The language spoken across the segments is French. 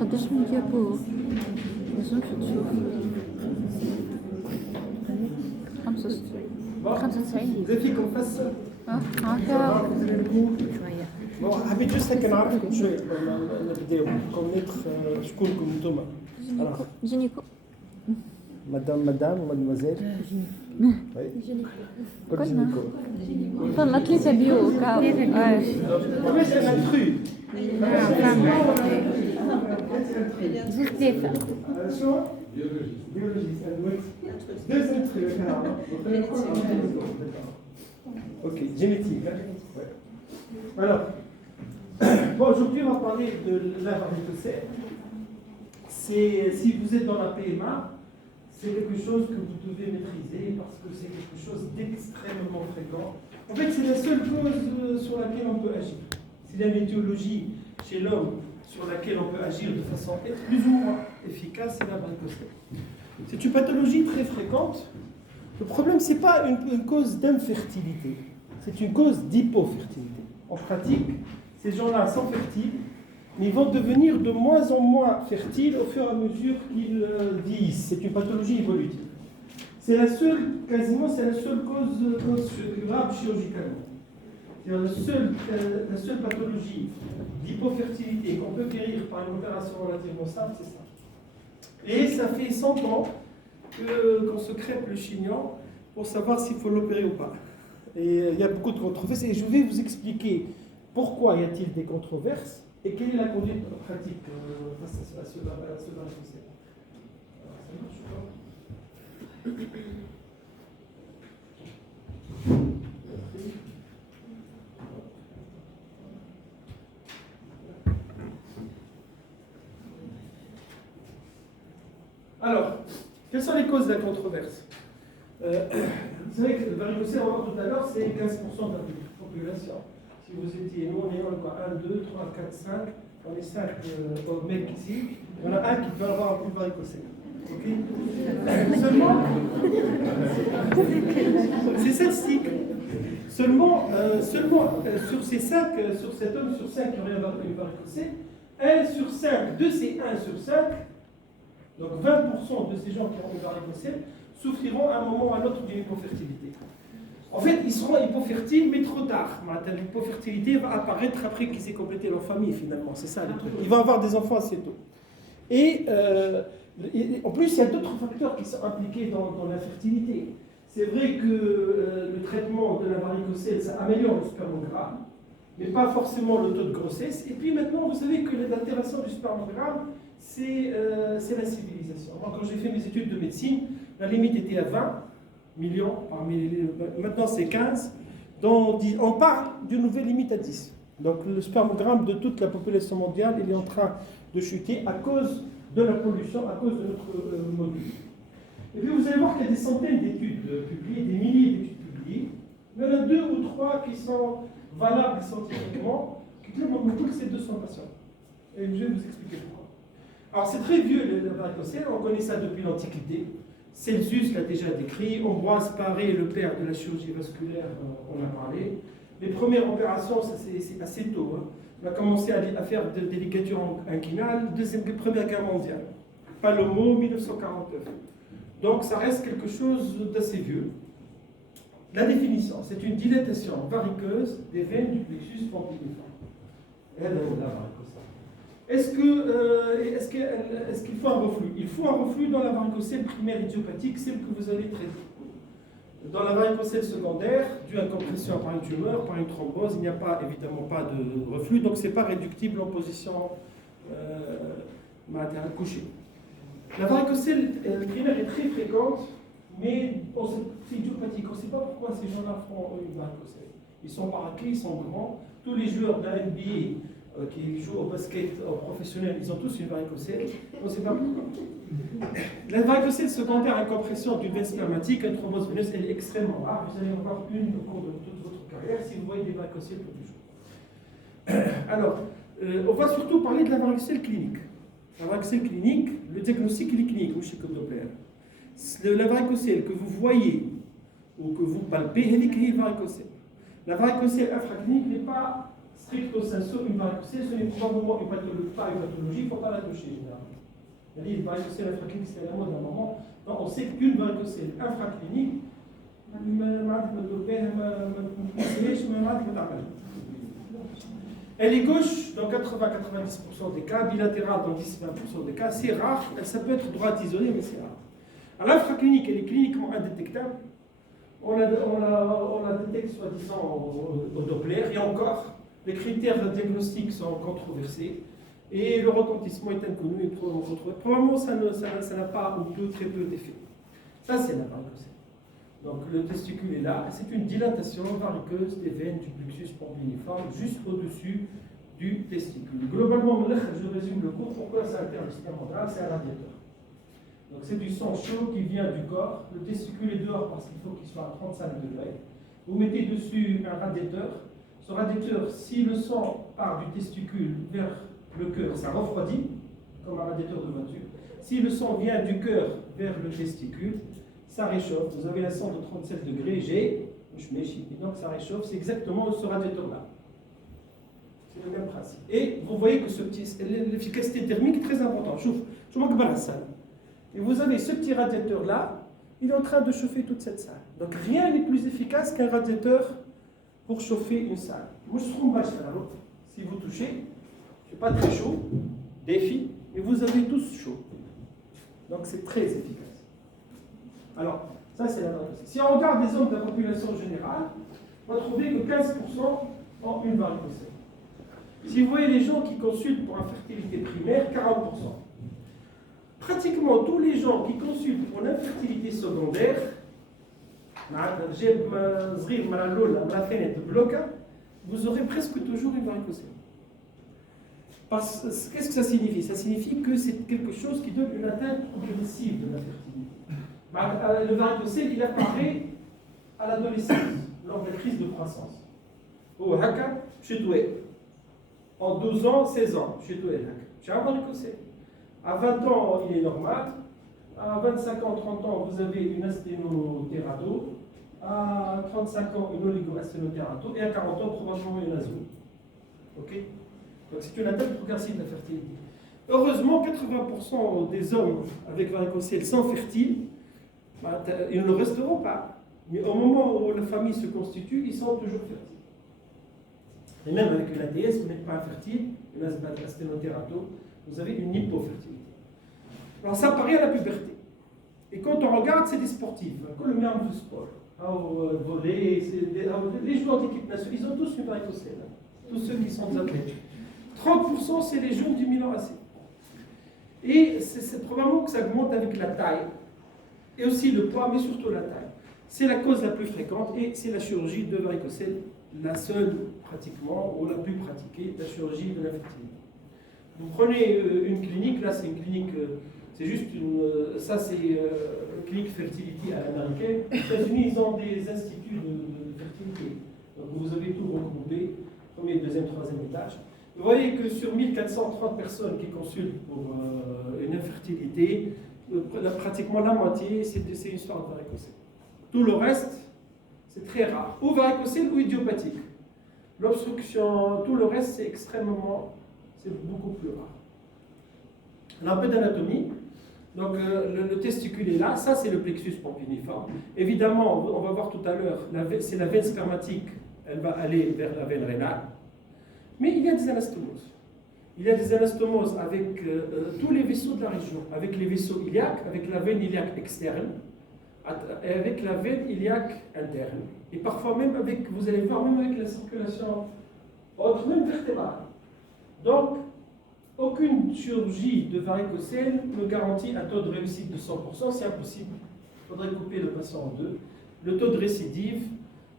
قداش من جابوه؟ لازم تشوف 95 زي فيكم فس هكا شويه. حبيت جست هكا نعرفكم شويه قبل ما نبداو كونيتر شكونكم انتوما جينيكو مدام ومادموزيل كل جينيكو فما 3 بيو كا واش انا تخي مختلفه. شو biologie deuxième truc ok génétique hein? Ouais. Alors bon, aujourd'hui on va parler de la varicocèle. C'est si vous êtes dans la PMA, c'est quelque chose que vous devez maîtriser parce que c'est quelque chose d'extrêmement fréquent. En fait, c'est la seule cause sur laquelle on peut agir. S'il y a une étiologie chez l'homme sur laquelle on peut agir de façon plus ou moins efficace, c'est la varicocèle. C'est une pathologie très fréquente. Le problème, ce n'est pas une cause d'infertilité, c'est une cause d'hypofertilité. En pratique, ces gens-là sont fertiles, mais ils vont devenir de moins en moins fertiles au fur et à mesure qu'ils vieillissent. C'est une pathologie évolutive. C'est la seule, quasiment, c'est la seule cause curable chirurgicalement. La seule pathologie d'hypofertilité qu'on peut guérir par une opération relativement simple, c'est ça. Et ça fait 100 ans qu'on se crêpe le chignon pour savoir s'il faut l'opérer ou pas. Et il y a beaucoup de controverses. Et je vais vous expliquer pourquoi y a-t-il des controverses et quelle est la conduite pratique face à ce varicocèle. Alors, quelles sont les causes de la controverse? Vous savez que le varicocèle, on va voir tout à l'heure, c'est 15% de la population. Si vous étiez, nous on est quoi, 1, 2, 3, 4, 5, on est 5 mecs ici, il y en a un qui peut avoir un coup de varicocèle. Ok? Seulement, c'est statistique. Seulement sur ces 5, sur cet homme sur 5 qui aurait un varicocèle, 1 sur 5 de ces 1 sur 5, donc 20% de ces gens qui ont une varicocèle souffriront à un moment ou à l'autre d'une hypofertilité. En fait, ils seront hypofertiles, mais trop tard. L'hypofertilité va apparaître après qu'ils aient complété leur famille, finalement. C'est ça le truc. Ils vont avoir des enfants assez tôt. Et en plus, il y a d'autres facteurs qui sont impliqués dans l'infertilité. C'est vrai que le traitement de la varicocèle, ça améliore le spermogramme, mais pas forcément le taux de grossesse. Et puis maintenant, vous savez que l'intéressant du spermogramme, c'est la civilisation. Moi, quand j'ai fait mes études de médecine, la limite était à 20 millions, maintenant c'est 15. Donc on parle d'une nouvelle limite à 10. Donc le spermogramme de toute la population mondiale, il est en train de chuter à cause de la pollution, à cause de notre module. Et puis vous allez voir qu'il y a des centaines d'études publiées, des milliers d'études publiées. Mais il y en a 2 ou 3 qui sont valables scientifiquement, qui disent que c'est 200 patients. Et je vais vous expliquer pourquoi. Alors c'est très vieux le varicocèle, on connaît ça depuis l'Antiquité. Celsus l'a déjà décrit, Ambroise Paré, le père de la chirurgie vasculaire, on a parlé. Les premières opérations, c'est assez tôt. Hein. On a commencé à faire des ligatures inguinales, Première Guerre mondiale. Palomo, 1949. Donc ça reste quelque chose d'assez vieux. La définition, c'est une dilatation varicoeuse des veines du plexus pompidifère. Est-ce qu'il faut un reflux? Il faut un reflux dans la varicocèle primaire idiopathique, celle que vous allez traiter. Dans la varicocèle secondaire, due à une compression par une tumeur, par une thrombose, il n'y a évidemment pas de reflux, donc ce n'est pas réductible en position couchée. La varicocèle primaire est très fréquente, mais c'est idiopathique. On ne sait pas pourquoi ces gens-là font une varicocèle. Ils sont paraqués, ils sont grands. Tous les joueurs de la NBA qui jouent au basket professionnel, ils ont tous une varicocèle. On ne sait pas pourquoi. La varicocèle secondaire à compression d'une veine spermatique, une thrombose veineuse, elle est extrêmement rare. Vous allez en voir une au cours de toute votre carrière si vous voyez des varicocèles tous les jours. Alors, on va surtout parler de la varicocèle clinique. La varicocèle clinique, le diagnostic il est clinique, comme Doppler. La varicocèle que vous voyez ou que vous palpez, elle est varicocèle. La varicocèle infraclinique n'est pas stricto sensu un saut, une varicocèle, ce n'est probablement pas une pathologie, il ne faut pas la toucher généralement. Une varicocèle infraclinique, c'est la mode d'un moment. Donc on sait qu'une varicocèle infraclinique, elle est gauche dans 80-90% des cas, bilatérale dans 10-20% des cas, c'est rare, ça peut être droite isolée, mais c'est rare. À l'infraclinique, elle est cliniquement indétectable. On la détecte soi-disant au Doppler, et encore, les critères diagnostiques sont controversés, et le retentissement est inconnu et probablement controversé. Probablement, ça n'a pas ou peu, très peu d'effet. Ça, c'est la varicocèle. Donc, le testicule est là, c'est une dilatation varicoseuse des veines du plexus pompiniforme juste au-dessus du testicule. Globalement, je résume le cours. Pourquoi c'est interdistinctement grave? C'est un radiateur. Donc c'est du sang chaud qui vient du corps. Le testicule est dehors parce qu'il faut qu'il soit à 35 degrés. Vous mettez dessus un radiateur. Ce radiateur, si le sang part du testicule vers le cœur, ça refroidit, comme un radiateur de voiture. Si le sang vient du cœur vers le testicule, ça réchauffe. Vous avez un sang de 37 degrés G, donc ça réchauffe. C'est exactement ce radiateur-là. C'est le même principe. Et vous voyez que l'efficacité thermique est très importante. Je m'occupe de la salle. Et vous avez ce petit radiateur-là, il est en train de chauffer toute cette salle. Donc rien n'est plus efficace qu'un radiateur pour chauffer une salle. Moi, je trouve si vous touchez, je ne suis pas très chaud, défi, et vous avez tous chaud. Donc c'est très efficace. Alors, ça c'est la varicocèle. Si on regarde les hommes de la population générale, on va trouver que 15% ont une varicocèle. Si vous voyez les gens qui consultent pour infertilité primaire, 40%. Pratiquement tous les gens qui consultent pour l'infertilité secondaire, vous aurez presque toujours une varicocèle. Qu'est-ce que ça signifie? Ça signifie que c'est quelque chose qui donne une atteinte progressive de l'infertilité. Le varicocèle, il apparaît à l'adolescence, lors de la crise de croissance. En 12 ans, 16 ans, j'ai un varicocèle. À 20 ans, il est normal. À 25 ans, 30 ans, vous avez une asténotérato. À 35 ans, une oligoasténotérato. Et à 40 ans, probablement une azo. Ok? Donc c'est une atteinte progressive de la fertilité. Heureusement, 80% des hommes avec varicocèle sont fertiles. Ils ne le resteront pas. Mais au moment où la famille se constitue, ils sont toujours fertiles. Et même avec une ATS, vous n'êtes pas infertile, une asténotérato, vous avez une hypofertilité. Alors ça apparaît à la puberté. Et quand on regarde, c'est des sportifs. Quand le même du sport, voler, les joueurs d'équipe nationale, ils ont tous une varicocèle. Tous ceux qui sont des athlètes. 30% c'est les jeunes du Milan AC. Et c'est probablement que ça augmente avec la taille. Et aussi le poids, mais surtout la taille. C'est la cause la plus fréquente et c'est la chirurgie de varicocèle, la seule pratiquement, ou la plus pratiquée, la chirurgie de l'infertilité. Vous prenez une clinique, là c'est une clinique, c'est juste ça c'est une clinique fertilité à l'américaine. Aux États-Unis, ils ont des instituts de fertilité. Donc vous avez tout regroupé, premier, deuxième, troisième étage. Vous voyez que sur 1430 personnes qui consultent pour une infertilité, pratiquement la moitié, c'est une histoire de varicocèle. Tout le reste, c'est très rare. Ou varicocèle ou idiopathique. L'obstruction, tout le reste, c'est beaucoup plus rare. Alors, un peu d'anatomie. Donc, le testicule est là. Ça, c'est le plexus pompiniforme. Évidemment, on va voir tout à l'heure, c'est la veine spermatique. Elle va aller vers la veine rénale. Mais il y a des anastomoses. Il y a des anastomoses avec tous les vaisseaux de la région, avec les vaisseaux iliaques, avec la veine iliaque externe, et avec la veine iliaque interne. Et parfois même avec, vous allez voir, même avec la circulation autre, même vertébrale. Donc, aucune chirurgie de varicocèle ne garantit un taux de réussite de 100%, c'est impossible. Il faudrait couper le patient en deux. Le taux de récidive,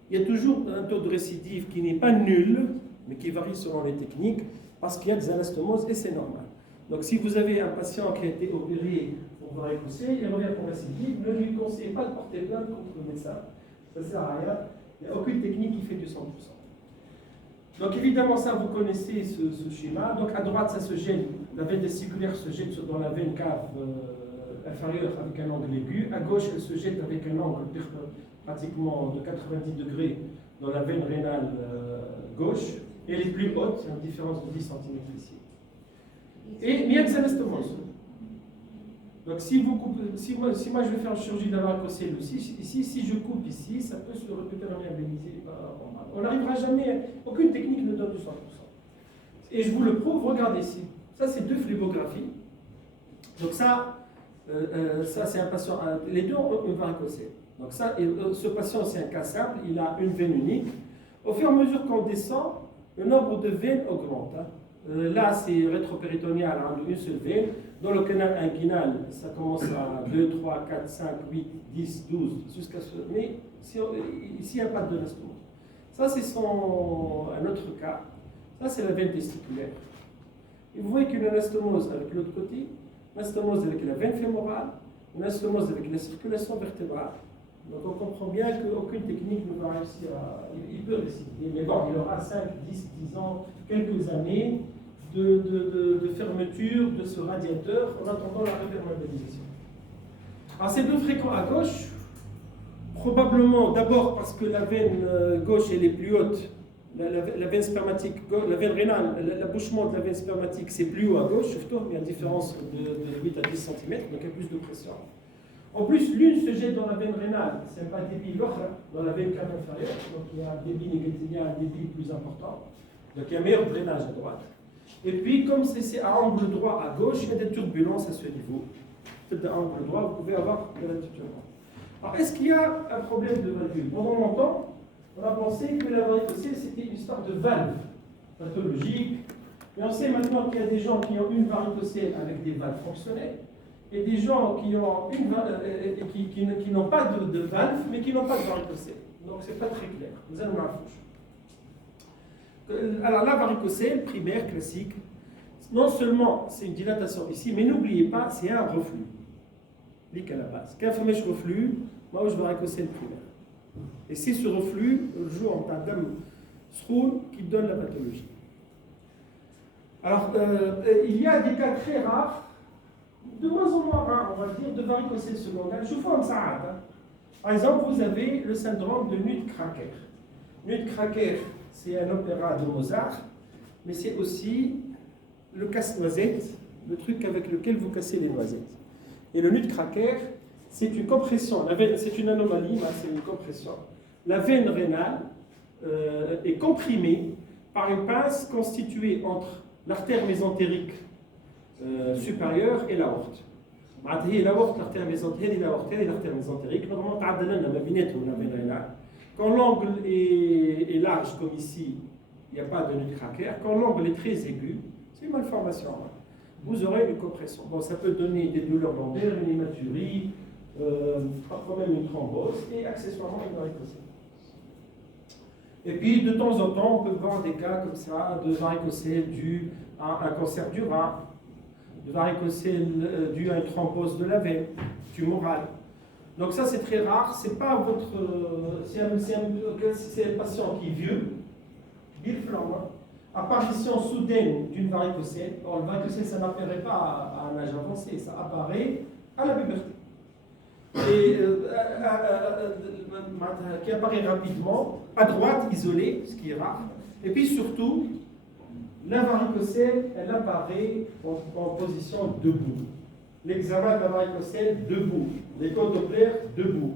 il y a toujours un taux de récidive qui n'est pas nul, mais qui varie selon les techniques, parce qu'il y a des anastomoses et c'est normal. Donc si vous avez un patient qui a été opéré pour varicocèle, il revient pour récidive, ne lui conseillez pas de porter plainte contre le médecin. Ça ne sert à rien. Il n'y a aucune technique qui fait du 100%. Donc évidemment, ça, vous connaissez ce schéma. Donc à droite, ça se gêne, la veine testiculaire se jette dans la veine cave inférieure avec un angle aigu. À gauche, elle se jette avec un angle pratiquement de 90 degrés dans la veine rénale gauche. et les plus hautes, il y a une différence de 10 cm ici. Et il y a des anastomoses. Donc si moi je vais faire une chirurgie de la varicocèle ici, si je coupe ici, ça peut se réperméabiliser. On n'arrivera jamais, aucune technique ne donne du 100%. Et je vous le prouve, regardez ici. Ça c'est 2 phlébographies. Donc ça c'est un patient, les deux ont une varicocèle. Donc ça, ce patient c'est un cas simple, il a une veine unique. Au fur et à mesure qu'on descend, le nombre de veines augmente. Là c'est rétropéritonéal, une seule veine. Dans le canal inguinal, ça commence à 2, 3, 4, 5, 8, 10, 12, jusqu'à ce... Mais ici, il n'y a pas de anastomose. Ça, c'est un autre cas. Ça, c'est la veine testiculaire. Et vous voyez qu'une anastomose avec l'autre côté, une anastomose avec la veine fémorale, une anastomose avec la circulation vertébrale. Donc, on comprend bien qu'aucune technique ne va réussir à... Il peut récidiver, mais bon, il aura 5, 10, 10 ans, quelques années de fermeture de ce radiateur en attendant la réperméabilisation. Alors c'est plus fréquent à gauche, probablement d'abord parce que la veine gauche elle est plus haute, la veine spermatique, la veine rénale, l'abouchement de la veine spermatique c'est plus haut à gauche, surtout, mais il y a une différence de 8 à 10 cm, donc il y a plus de pression. En plus, l'une se jette dans la veine rénale, c'est pas débit l'autre, dans la veine cave inférieure, donc il y a un débit négatif, il y a un débit plus important, donc il y a un meilleur drainage à droite. Et puis, comme c'est à angle droit à gauche, il y a des turbulences à ce niveau. Peut-être à angle droit, vous pouvez avoir de la turbulence. Alors, est-ce qu'il y a un problème de valvule? Pendant longtemps, on a pensé que la varicocèle, c'était une histoire de valve pathologique. Mais on sait maintenant qu'il y a des gens qui ont une varicocèle avec des valves fonctionnelles et des gens qui ont qui n'ont pas de valve, mais qui n'ont pas de varicocèle. Donc, ce n'est pas très clair. Vous allez voir. Alors la varicocèle primaire classique, non seulement c'est une dilatation ici, mais n'oubliez pas, c'est un reflux. Lique à la base. Qu'un femèche reflux, moi je varicocèle primaire. Et c'est ce reflux, joue en tandem sroul qui donne la pathologie. Alors il y a des cas très rares, de moins en moins rares, on va dire, de varicocèle secondaire. Je vous fais un saad. Par exemple, vous avez le syndrome de Nutcracker. Nutcracker, c'est un opéra de Mozart, mais c'est aussi le casse-noisette, le truc avec lequel vous cassez les noisettes. Et le Nutcracker, c'est une compression. C'est une anomalie, c'est une compression. La veine rénale est comprimée par une pince constituée entre l'artère mésentérique supérieure et l'aorte. L'aorte, l'artère mésentérique et l'artère mésentérique. Normalement, la veine rénale. Quand l'angle est large, comme ici, il n'y a pas de Nutcracker. Quand l'angle est très aigu, c'est une malformation. Vous aurez une compression. Bon, ça peut donner des douleurs lombaires, une hématurie, parfois même une thrombose et accessoirement une varicocèle. Et puis, de temps en temps, on peut voir des cas comme ça de varicocèle dû à un cancer du rein, de varicocèle dû à une thrombose de la veine, tumorale. Donc ça c'est très rare, c'est pas votre... c'est un patient qui est vieux, biflant, apparition soudaine d'une varicocèle. Or, le varicocèle ça n'apparaît pas à un âge avancé, ça apparaît à la puberté. Et qui apparaît rapidement, à droite, isolée, ce qui est rare. Et puis surtout, la varicocèle, elle apparaît en position debout. L'examen de la varicocèle debout, l'écho Doppler debout.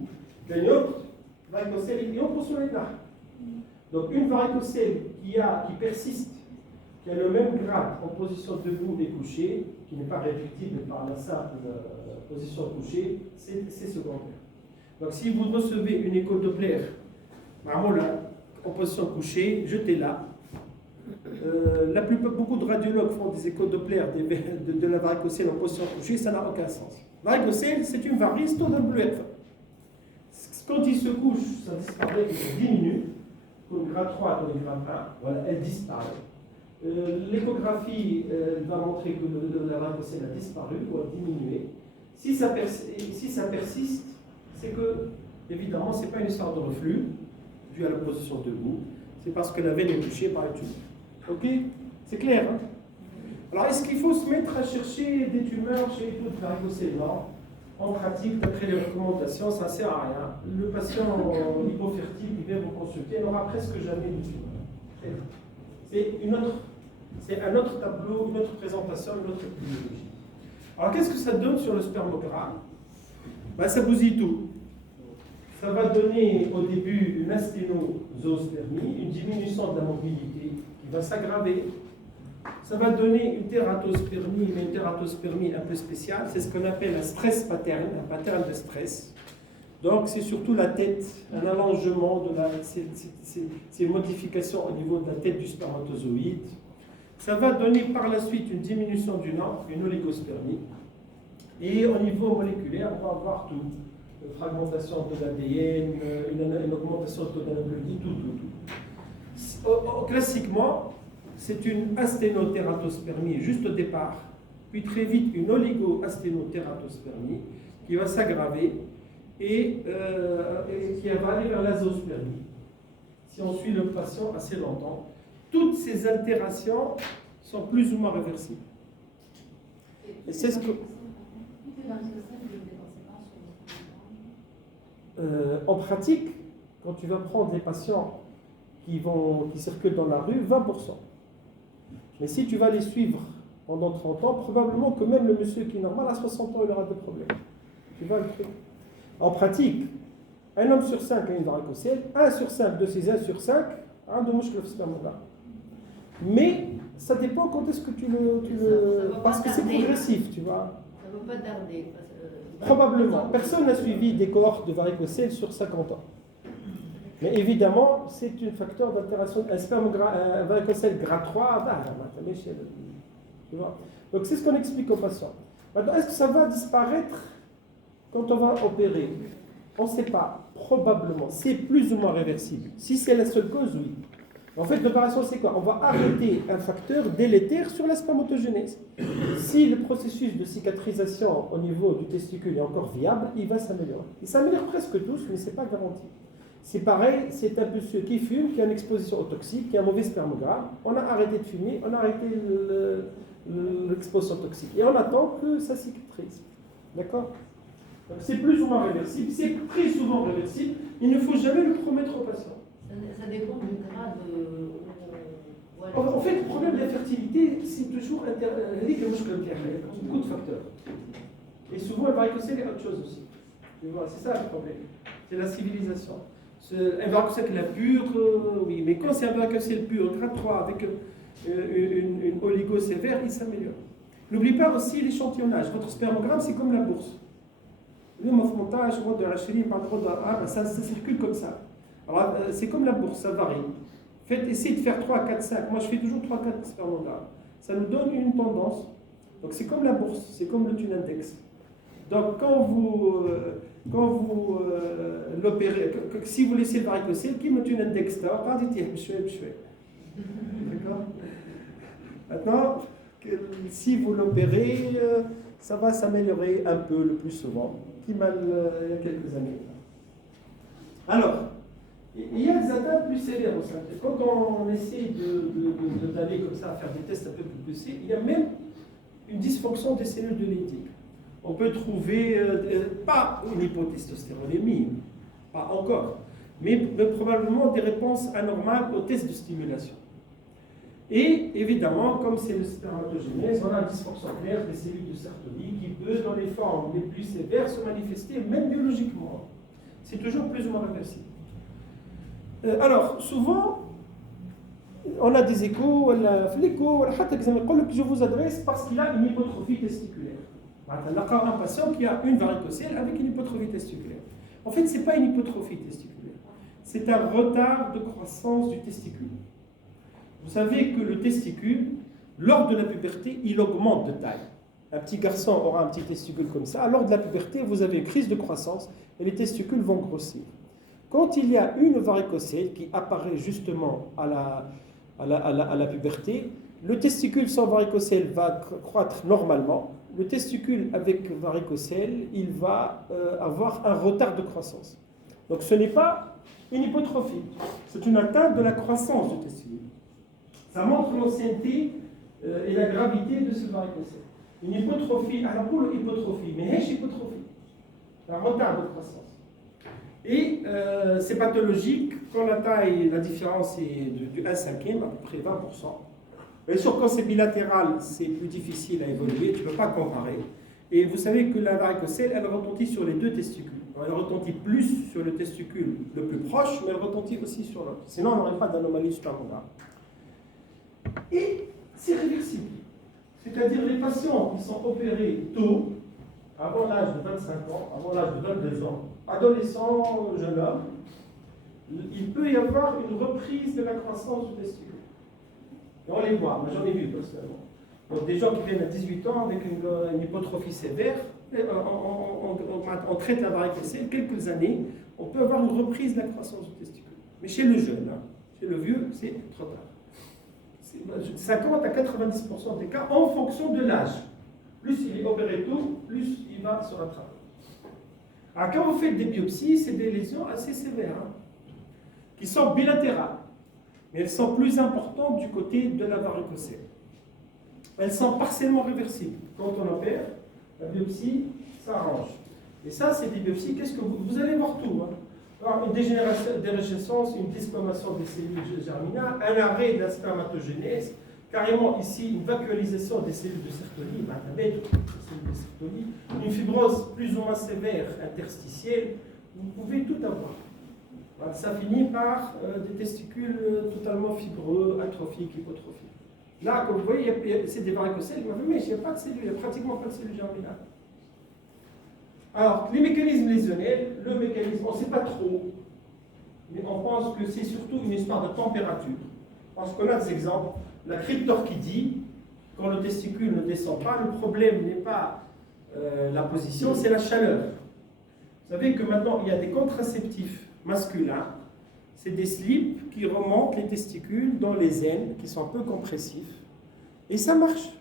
Une autre varicocèle est en position là. Donc une varicocèle qui persiste, qui a le même grade en position debout et couchée, qui n'est pas réductible par la simple position couchée, c'est secondaire. Donc si vous recevez une écho Doppler, en position couchée, jetez-la. Beaucoup de radiologues font des échos Doppler de la varicocèle en position couchée, ça n'a aucun sens. Varicocèle, c'est une varice tout dans le Quand il se couche, ça disparaît, il diminue, comme grade 3 comme grade 1, voilà, elle disparaît. L'échographie va montrer que la varicocèle a disparu ou a diminué. Si ça persiste, c'est que, évidemment, ce n'est pas une histoire de reflux dû à la position debout, c'est parce que la veine est touchée par le tube. Ok? C'est clair, hein? Alors, est-ce qu'il faut se mettre à chercher des tumeurs chez toute varicocèle? Non. En pratique, d'après les recommandations, ça ne sert à rien. Le patient hypofertile qui vient vous consulter n'aura presque jamais de tumeur. c'est un autre tableau, une autre présentation, une autre épidémiologie. Alors qu'est-ce que ça donne sur le spermogramme? Ben, ça bousille tout. Ça va donner au début une asténozoospermie, une diminution de la mobilité qui va s'aggraver. Ça va donner une tératospermie, mais une tératospermie un peu spéciale. C'est ce qu'on appelle un stress pattern, un pattern de stress. Donc c'est surtout la tête, un allongement de ces modifications au niveau de la tête du spermatozoïde. Ça va donner par la suite une diminution du nombre, une oligospermie. Et au niveau moléculaire, on va avoir tout. Une fragmentation de l'ADN, une augmentation de taux d'anémie, tout. Classiquement, c'est une asténotératospermie juste au départ, puis très vite une oligo-asténotératospermie qui va s'aggraver et qui va aller vers l'azospermie. Si on suit le patient assez longtemps, toutes ces altérations sont plus ou moins réversibles. Et c'est ce que... en pratique, quand tu vas prendre les patients qui circulent dans la rue, 20%. Mais si tu vas les suivre pendant 30 ans, probablement que même le monsieur qui est normal, à 60 ans, il aura des problèmes. Tu vois le truc? En pratique, un homme sur 5 a une varicocèle, 1 sur 5 de ces 1 sur 5 a un de muscle spermogramme. Mais ça dépend quand est-ce que tu le... Parce que c'est progressif, tu vois. Ça ne va pas tarder. Probablement. Personne n'a suivi des cohortes de varicocèle sur 50 ans. Mais évidemment, c'est un facteur d'altération. Un varicocèle grade 3, tu vois. Donc c'est ce qu'on explique aux patients. Maintenant, est-ce que ça va disparaître quand on va opérer? On ne sait pas. Probablement. C'est plus ou moins réversible. Si c'est la seule cause, oui. En fait, l'opération, c'est quoi? On va arrêter un facteur délétère sur la spermatogénèse. Si le processus de cicatrisation au niveau du testicule est encore viable, il va s'améliorer. Il s'améliore presque tous, mais ce n'est pas garanti. C'est pareil, c'est un monsieur qui fume, qui a une exposition au toxique, qui a un mauvais spermogramme. On a arrêté de fumer, on a arrêté l'exposition toxique. Et on attend que ça cicatrise. D'accord? Donc c'est plus ou moins réversible. C'est très souvent réversible. Il ne faut jamais le promettre au patient. Ça dépend du grade. En fait, le problème de la fertilité, c'est toujours beaucoup de facteurs. Et souvent, le varicocèle est autre chose aussi. Tu vois, c'est ça le problème. C'est la civilisation. Un varicocèle pur, oui, mais quand c'est un varicocèle pur, grade 3, avec une oligo sévère, il s'améliore. N'oublie pas aussi l'échantillonnage. Votre spermogramme, c'est comme la bourse. Le montage, ça circule comme ça. Alors, c'est comme la bourse, ça varie. Essayez de faire 3, 4, 5. Moi, je fais toujours 3, 4 spermogrammes. Ça nous donne une tendance. Donc, c'est comme la bourse, c'est comme le tune index. Donc, quand vous l'opérez, si vous laissez le varicocèle, qui me tune index, d'accord? Maintenant, si vous l'opérez, ça va s'améliorer un peu le plus souvent, qu'il y a quelques années. Alors, il y a des atteintes plus sévères au sein. Quand on essaie d'aller comme ça, à faire des tests un peu plus poussés, il y a même une dysfonction des cellules de Leydig. On peut trouver, pas une hypotestostéronémie, pas encore, mais probablement des réponses anormales aux tests de stimulation. Et évidemment, comme c'est le spermatogénèse, on a une dysfonction claire des cellules de Sertoli qui peut, dans les formes les plus sévères, se manifester même biologiquement. C'est toujours plus ou moins réversible. Alors, souvent, on a des échos, je vous adresse parce qu'il a une hypotrophie testiculaire. On a un patient qui a une varicocèle avec une hypotrophie testiculaire. En fait, ce n'est pas une hypotrophie testiculaire, c'est un retard de croissance du testicule. Vous savez que le testicule, lors de la puberté, il augmente de taille. Un petit garçon aura un petit testicule comme ça. Lors de la puberté, vous avez une crise de croissance et les testicules vont grossir. Quand il y a une varicocèle qui apparaît justement à la puberté, le testicule sans varicocèle va croître normalement. Le testicule avec varicocèle, il va avoir un retard de croissance. Donc ce n'est pas une hypotrophie, c'est une atteinte de la croissance du testicule. Ça montre l'ancienneté et la gravité de ce varicocèle. Une hypotrophie, alors pour l'hypotrophie, mais hypotrophie, un retard de croissance. Et c'est pathologique quand la différence est du 1/5, à peu près 20%. Bien sûr, quand c'est bilatéral, c'est plus difficile à évoluer, tu ne peux pas comparer. Et vous savez que la varicocèle, elle retentit sur les deux testicules. Elle retentit plus sur le testicule le plus proche, mais elle retentit aussi sur l'autre. Sinon, on n'aurait pas d'anomalie supramontale. Et c'est réversible. C'est-à-dire les patients qui sont opérés tôt, avant l'âge de 25 ans, avant l'âge de 22 ans, adolescents, jeune homme, il peut y avoir une reprise de la croissance du testicule. Et on les voit, moi j'en ai vu personnellement. Donc des gens qui viennent à 18 ans avec une hypotrophie sévère, on traite la varicocèle, quelques années, on peut avoir une reprise de la croissance du testicule. Mais chez le jeune, chez le vieux, c'est trop tard. 50 à 90% des cas en fonction de l'âge. Plus il est opéré tôt, plus il va se rattraper. Alors quand vous faites des biopsies, c'est des lésions assez sévères, qui sont bilatérales, mais elles sont plus importantes du côté de la varicocèle. Elles sont partiellement réversibles. Quand on opère, la biopsie s'arrange. Et ça, c'est des biopsies, qu'est-ce que vous allez voir tout. Alors, une dégénérescence, une desquamation des cellules germinales, un arrêt de la spermatogénèse, carrément ici une vacuolisation des cellules de Sertoli, une fibrose plus ou moins sévère interstitielle, vous pouvez tout avoir. Alors, ça finit par des testicules totalement fibreux, atrophiques, hypotrophiques. Là, comme vous voyez, c'est des varicocèles, mais il n'y a pas de cellules, il n'y a pratiquement pas de cellules germinales. Alors, les mécanismes lésionnels, le mécanisme, on ne sait pas trop, mais on pense que c'est surtout une histoire de température. Parce qu'on a des exemples, la cryptorchidie, quand le testicule ne descend pas, le problème n'est pas la position, c'est la chaleur. Vous savez que maintenant, il y a des contraceptifs masculins, c'est des slips qui remontent les testicules dans les aines, qui sont un peu compressifs, et ça marche.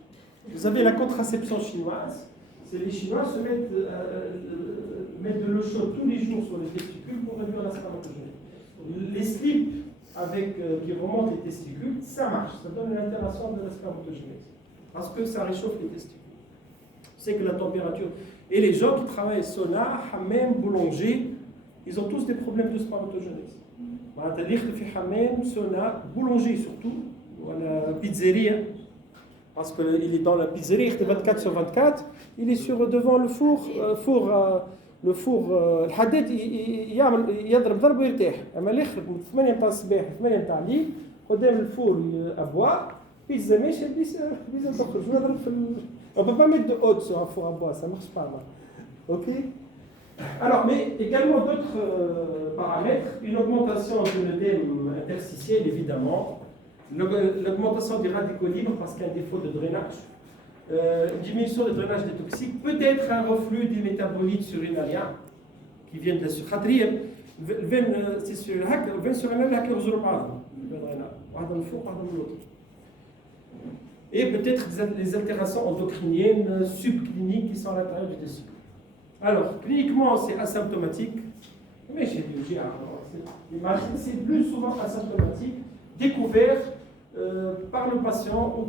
Vous avez la contraception chinoise, c'est les Chinois se mettent de l'eau chaude tous les jours sur les testicules pour réduire la spermatogénèse. Les slips qui remontent les testicules, ça marche, ça donne une altération de la spermatogénèse, parce que ça réchauffe les testicules. C'est que la température. Et les gens qui travaillent sauna, hammam, boulanger, ils ont tous des problèmes de spermatogénèse. Hammam, sauna, boulanger surtout, ou la pizzeria. Parce qu'il est dans la pizzeria, il est 24/24, il est devant le four, le الحداد يضرب ضرب ويرتاح. اما اللي يخرج من 8 تاع الصباح ل 8 تاع الليل قدام الفور ابواء بيتزا ماشي بيتزا تخرج نضرب في on peut pas mettre de haute sur un four à bois, ça marche pas mal. OK. Alors, mais également d'autres paramètres, une augmentation de l'œdème interstitiel évidemment, l'augmentation des radicaux libres parce qu'il y a un défaut de drainage, une diminution du drainage des toxiques, peut-être un reflux des métabolites surrénaliens qui viennent de la surkhatria. C'est sur le hack, le surrénal qui rejoint pas le drainage, dans le four, dans l'autre. Et peut-être les altérations endocriniennes subcliniques qui sont à l'intérieur du testicule. Alors, cliniquement, c'est asymptomatique, mais chez le GA, c'est plus souvent asymptomatique, découvert par le patient ou